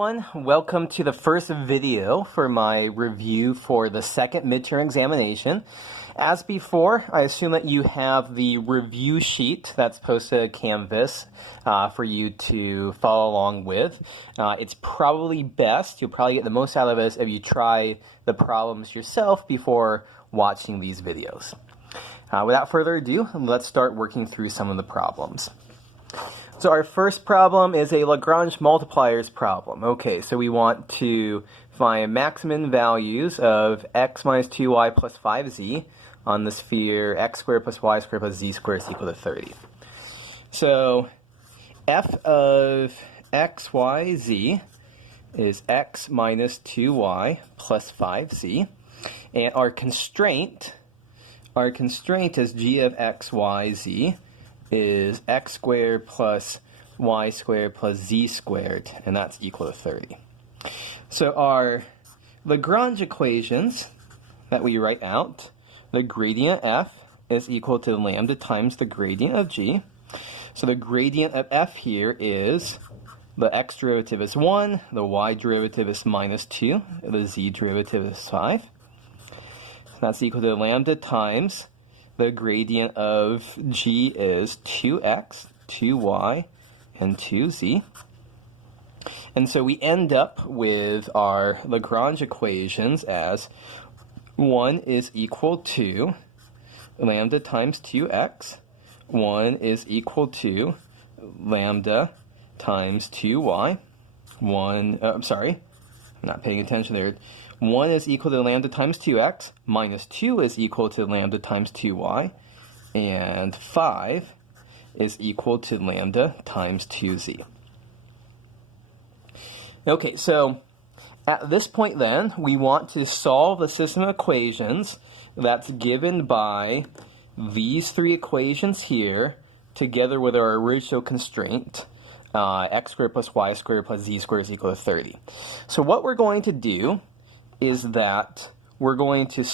everyone, welcome to the first video for my review for the second midterm examination. As before, I assume that you have the review sheet that's posted at Canvas for you to follow along with. It's probably best, you'll probably get the most out of this if you try the problems yourself before watching these videos. Without further ado, let's start working through some of the problems. So our first problem is a Lagrange multipliers problem. Okay, so we want to find maximum values of x minus 2y plus 5z on the sphere x squared plus y squared plus z squared is equal to 30. So f of x, y, z is x minus 2y plus 5z. And our constraint is g of x, y, z is x squared plus y squared plus z squared, and that's equal to 30. So our Lagrange equations that we write out, the gradient f is equal to lambda times the gradient of g. So the gradient of f here is the x derivative is 1, the y derivative is minus 2, the z derivative is 5. So that's equal to lambda times the gradient of g is 2x, 2y, and 2z. And so we end up with our Lagrange equations as 1 is equal to lambda times 2x, 1 is equal to lambda times 2y, I'm not paying attention there. 1 is equal to lambda times 2x, minus 2 is equal to lambda times 2y, and 5 is equal to lambda times 2z. Okay, so at this point then, we want to solve the system of equations that's given by these three equations here, together with our original constraint, x squared plus y squared plus z squared is equal to 30. So what we're going to do is that we're going to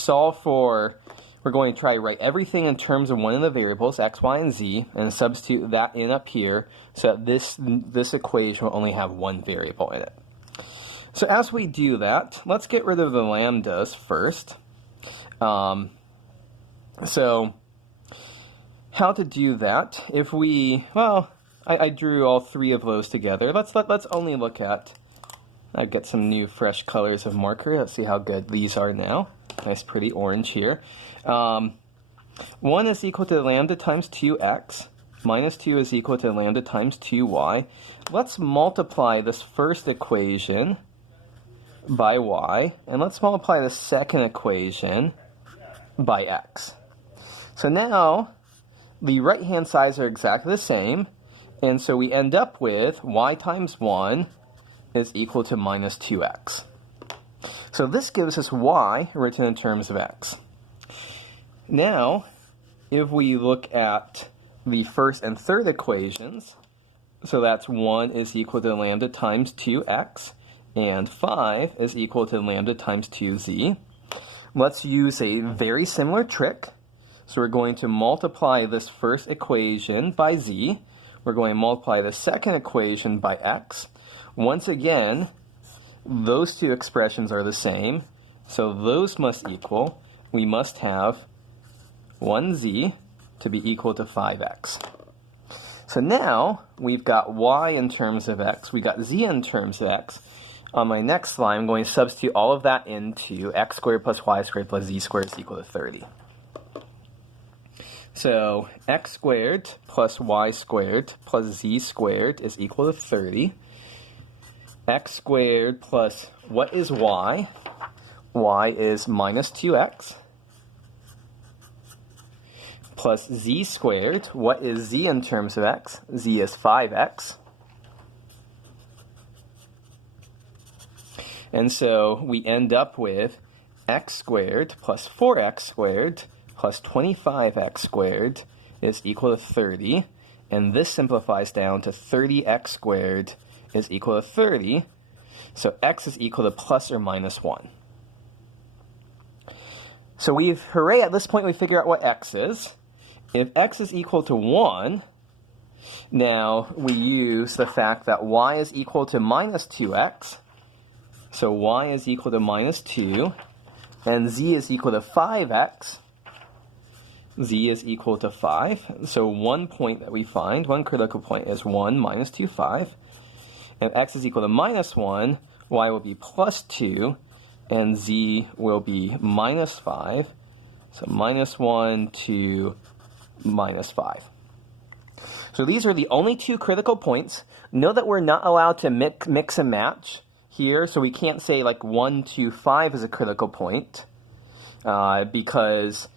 try to write everything in terms of one of the variables, x, y, and z, and substitute that in up here so that this equation will only have one variable in it. So as we do that, let's get rid of the lambdas first. So how to do that? If we, I drew all three of those together. Let's only look at, I get some new fresh colors of marker. Let's see how good these are now. Nice pretty orange here. 1 is equal to lambda times 2x. Minus 2 is equal to lambda times 2y. Let's multiply this first equation by y. And let's multiply the second equation by x. So now the right-hand sides are exactly the same. And so we end up with y times 1 is equal to minus 2x. So this gives us y written in terms of x. Now, if we look at the first and third equations, so that's 1 is equal to lambda times 2x, and 5 is equal to lambda times 2z. Let's use a very similar trick. So we're going to multiply this first equation by z. We're going to multiply the second equation by x. Once again, those two expressions are the same, so those must equal. We must have 1z to be equal to 5x. So now we've got y in terms of x, we got z in terms of x. On my next slide, I'm going to substitute all of that into x squared plus y squared plus z squared is equal to 30. So x squared plus y squared plus z squared is equal to 30. X squared plus, what is y? Y is minus 2x. Plus z squared, what is z in terms of x? Z is 5x. And so we end up with x squared plus 4x squared plus 25x squared is equal to 30. And this simplifies down to 30x squared is equal to 30. So x is equal to plus or minus 1. So hooray, at this point we figure out what x is. If x is equal to 1, Now, we use the fact that y is equal to minus 2x. So y is equal to minus 2, and z is equal to 5x. Z is equal to 5. So one point that we find, one critical point, is 1 minus 2, 5. And x is equal to minus 1, y will be plus 2, and z will be minus 5. So minus 1 to minus 5. So these are the only two critical points. Note that we're not allowed to mix and match here, so we can't say like 1, 2, 5 is a critical point, because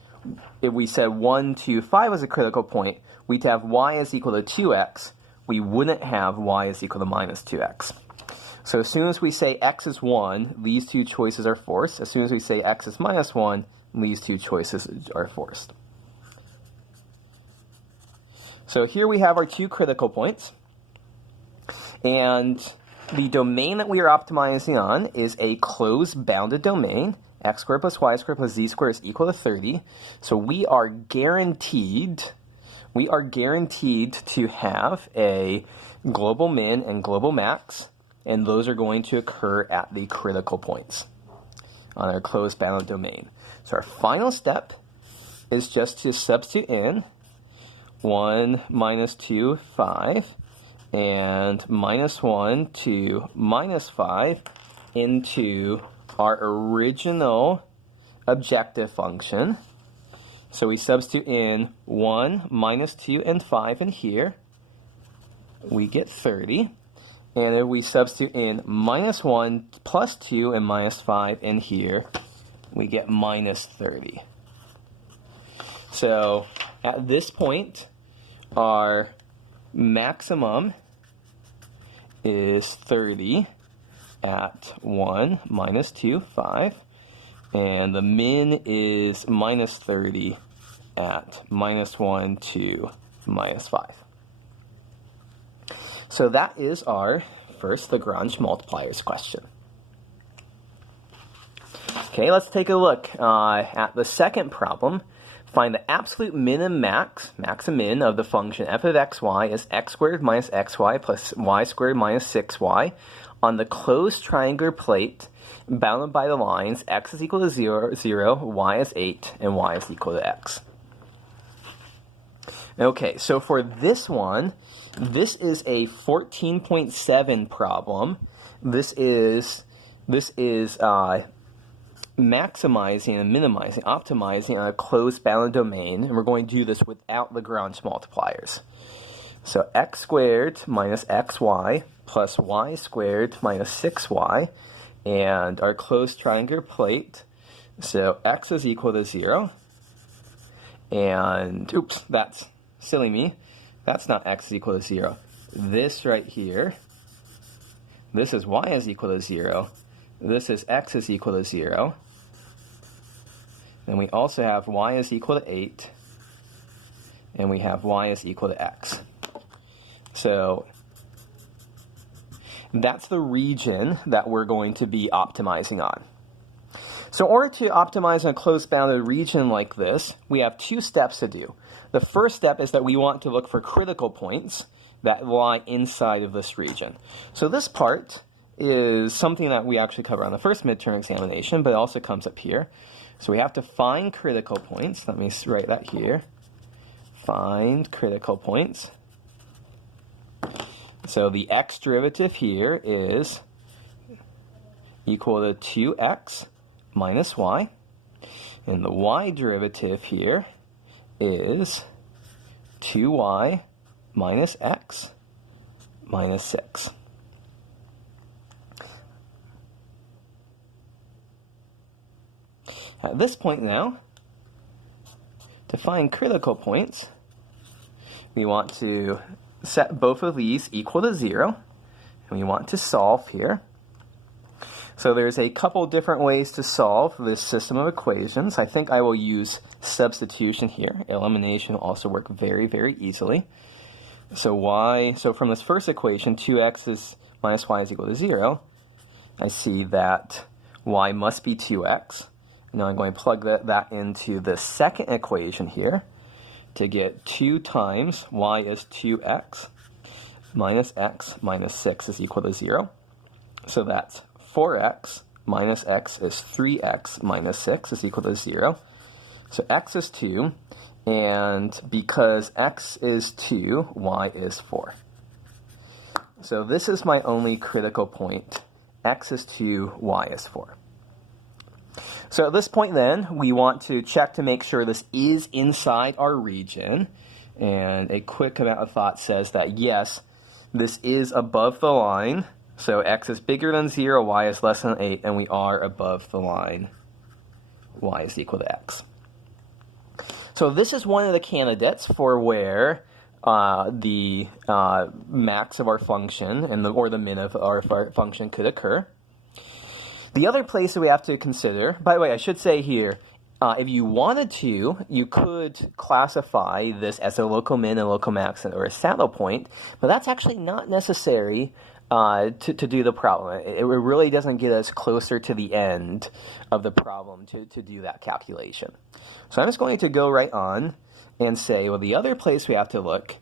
if we said 1, 2, 5 is a critical point, we'd have y is equal to 2x. We wouldn't have y is equal to minus 2x. So as soon as we say x is 1, these two choices are forced. As soon as we say x is minus 1, these two choices are forced. So here we have our two critical points. And the domain that we are optimizing on is a closed bounded domain. X squared plus y squared plus z squared is equal to 30. So we are guaranteed to have a global min and global max, and those are going to occur at the critical points on our closed bounded domain. So our final step is just to substitute in 1 minus 2, 5, and minus 1 to minus 5 into our original objective function. So we substitute in 1, minus 2, and 5 in here. We get 30. And if we substitute in minus 1 plus 2 and minus 5 in here, we get minus 30. So at this point, our maximum is 30 at 1, minus 2, 5. And the min is minus 30 at minus 1 to minus 5. So that is our first Lagrange multipliers question. Okay, let's take a look at the second problem. Find the absolute min and max and min of the function f of xy is x squared minus xy plus y squared minus 6y on the closed triangular plate bounded by the lines x is equal to 0, 0, y is 8, and y is equal to x. Okay, so for this one, this is a 14.7 problem. This is maximizing and minimizing, optimizing on a closed bounded domain, and we're going to do this without Lagrange multipliers. So x squared minus xy plus y squared minus 6y, and our closed triangular plate, so x is equal to 0, and, oops, that's silly me, that's not x is equal to 0. This right here, this is y is equal to 0, this is x is equal to 0, then we also have y is equal to 8, and we have y is equal to x. So that's the region that we're going to be optimizing on. So in order to optimize on a closed bounded region like this, we have two steps to do. The first step is that we want to look for critical points that lie inside of this region. So this part is something that we actually cover on the first midterm examination, but it also comes up here. So we have to find critical points. Let me write that here. Find critical points. So the x derivative here is equal to 2x minus y. And the y derivative here is 2y minus x minus 6. At this point now, to find critical points, we want to set both of these equal to 0, and we want to solve here. So there's a couple different ways to solve this system of equations. I think I will use substitution here. Elimination will also work very, very easily. So from this first equation, 2x minus y is equal to 0, I see that y must be 2x. Now I'm going to plug that into the second equation here. to get 2 times y is 2x minus x minus 6 is equal to 0. So that's 4x minus x is 3x minus 6 is equal to 0. So x is 2, and because x is 2, y is 4. So this is my only critical point. X is 2, y is 4. So at this point then, we want to check to make sure this is inside our region. And a quick amount of thought says that yes, this is above the line. So x is bigger than 0, y is less than 8, and we are above the line. Y is equal to x. So this is one of the candidates for where the max of our function or the min of our function could occur. The other place that we have to consider, by the way, I should say here, if you wanted to, you could classify this as a local min and local max or a saddle point, but that's actually not necessary to do the problem. It really doesn't get us closer to the end of the problem to do that calculation. So I'm just going to go right on and say, well, the other place we have to look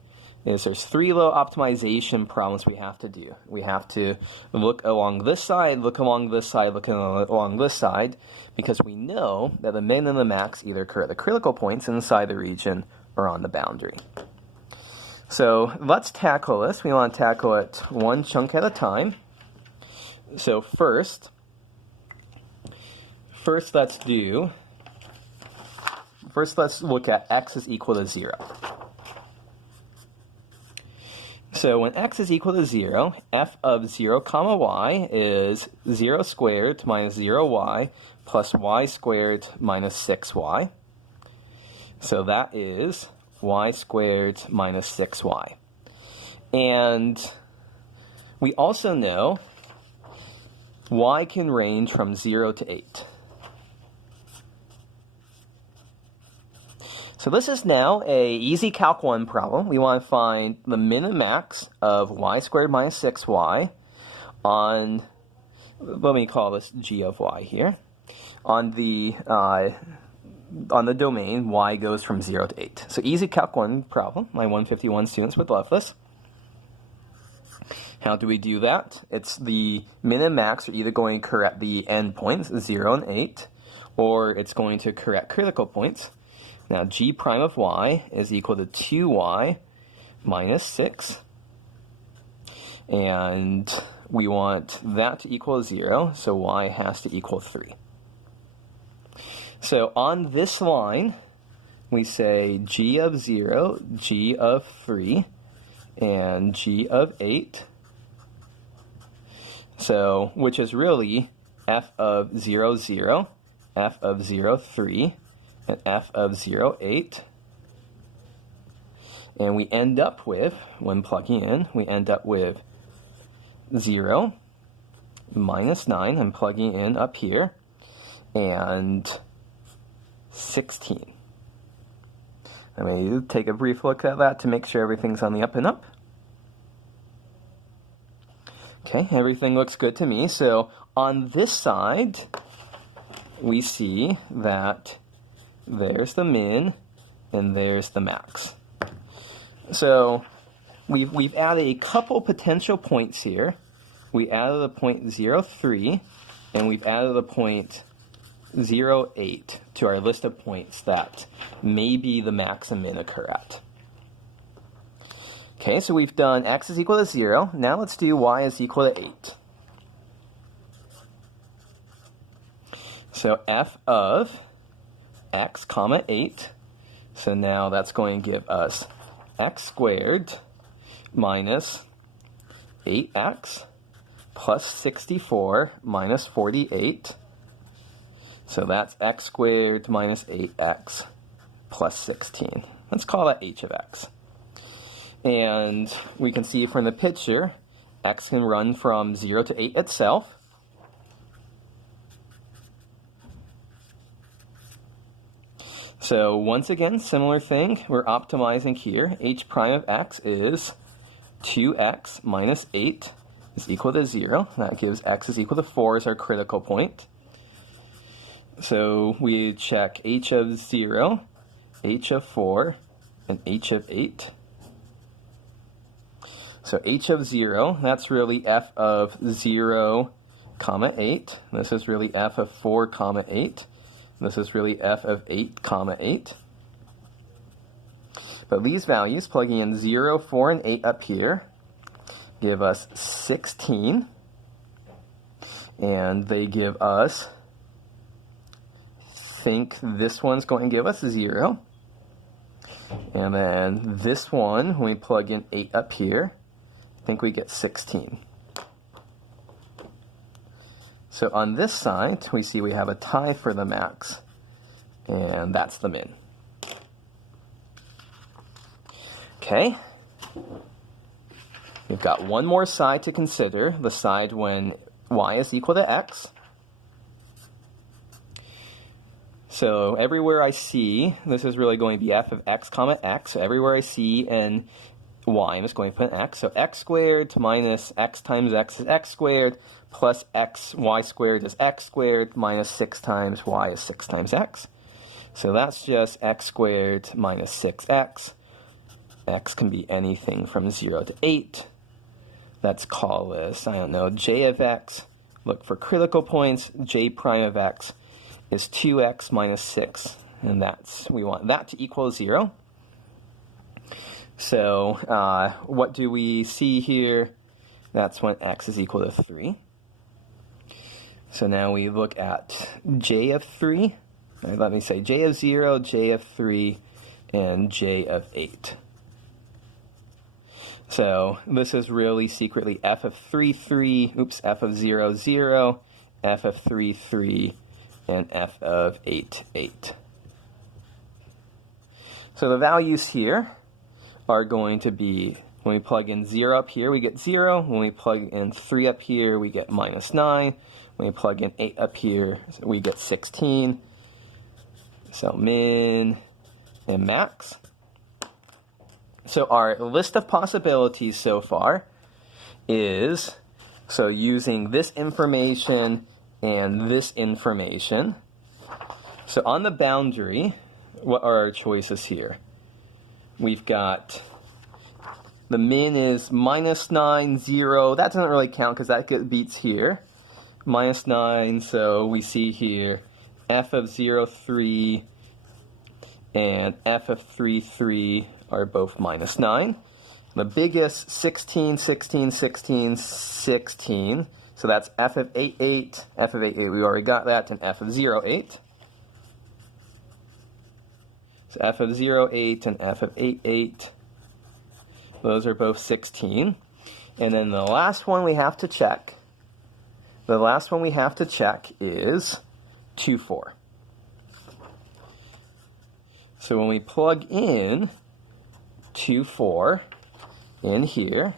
is there's 3 low optimization problems we have to do. We have to look along this side, look along this side, look along this side, because we know that the min and the max either occur at the critical points inside the region or on the boundary. So let's tackle this. We want to tackle it one chunk at a time. So first let's look at x is equal to 0. So when x is equal to 0, f of 0 comma y is 0 squared minus 0y plus y squared minus 6y. So that is y squared minus 6y. And we also know y can range from 0 to 8. So this is now a easy Calc 1 problem. We want to find the min and max of y squared minus 6y on, let me call this g of y here, on the domain y goes from 0 to 8. So easy Calc 1 problem. My 151 students would love this. How do we do that? It's the min and max are either going to correct the endpoints, 0 and 8, or it's going to correct critical points. Now, g prime of y is equal to 2y minus 6. And we want that to equal 0, so y has to equal 3. So on this line, we say g of 0, g of 3, and g of 8. So, which is really f of 0, 0, f of 0, 3, and f of 0, 8. And we end up with, when plugging in, we end up with 0, minus 9, I'm plugging in up here, and 16. I'm going to take a brief look at that to make sure everything's on the up and up. Okay, everything looks good to me. So on this side, we see that there's the min and there's the max. So we've added a couple potential points here. We added a point 0, 3, and we've added a point 0, 8 to our list of points that maybe the max and min occur at. Okay, so we've done x is equal to 0. Now let's do y is equal to 8. So f of x comma 8. So now that's going to give us x squared minus 8x plus 64 minus 48. So that's x squared minus 8x plus 16. Let's call that h of x. And we can see from the picture, x can run from 0 to 8 itself. So once again, similar thing, we're optimizing here. H prime of x is 2x minus 8 is equal to 0. That gives x is equal to 4 as our critical point. So we check h of 0, h of 4, and h of 8. So h of 0, that's really f of 0, comma 8. This is really f of 4, comma 8. This is really f of 8, comma 8. But these values, plugging in 0, 4, and 8 up here, give us 16. And they give us, think this one's going to give us 0. And then this one, when we plug in 8 up here, I think we get 16. So on this side, we see we have a tie for the max, and that's the min. Okay, we've got one more side to consider, the side when y is equal to x. So everywhere I see, this is really going to be f of x comma x. So everywhere I see an y, I'm just going to put an x. So x squared minus x times x is x squared, plus x, y squared is x squared, minus 6 times y is 6 times x. So that's just x squared minus 6x. X can be anything from 0 to 8. Let's call this, I don't know, j of x. Look for critical points. J prime of x is 2x minus 6. And we want that to equal 0. So what do we see here? That's when x is equal to 3. So now we look at j of 3. Let me say j of 0, j of 3, and j of 8. So this is really secretly f of 3, 3, f of 0, 0, f of 3, 3, and f of 8, 8. So the values here are going to be, when we plug in 0 up here, we get 0. When we plug in 3 up here, we get minus 9. When we plug in 8 up here, we get 16. So min and max. So our list of possibilities so far is, so using this information and this information. So on the boundary, what are our choices here? We've got the min is minus 9, 0. That doesn't really count because that beats here. Minus 9, so we see here f of 0, 3 and f of 3, 3 are both minus 9. The biggest, 16, 16, 16, 16. So that's f of 8, 8. F of 8, 8, we already got that. And f of 0, 8. So f of 0, 8 and f of 8, 8. Those are both 16. And then the last one we have to check. The last one we have to check is 2, 4. So when we plug in 2, 4 in here,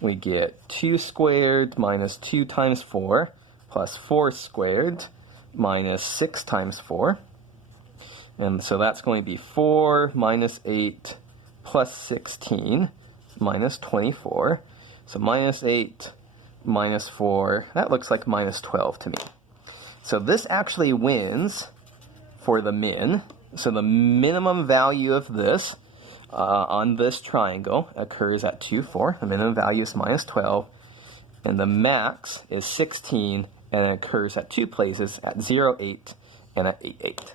we get 2 squared minus 2 times 4 plus 4 squared minus 6 times 4. And so that's going to be 4 minus 8 plus 16 minus 24. So minus 8 minus 4, that looks like minus 12 to me. So this actually wins for the min. So the minimum value of this on this triangle occurs at 2, 4. The minimum value is minus 12. And the max is 16, and it occurs at two places, at 0, 8, and at 8, 8.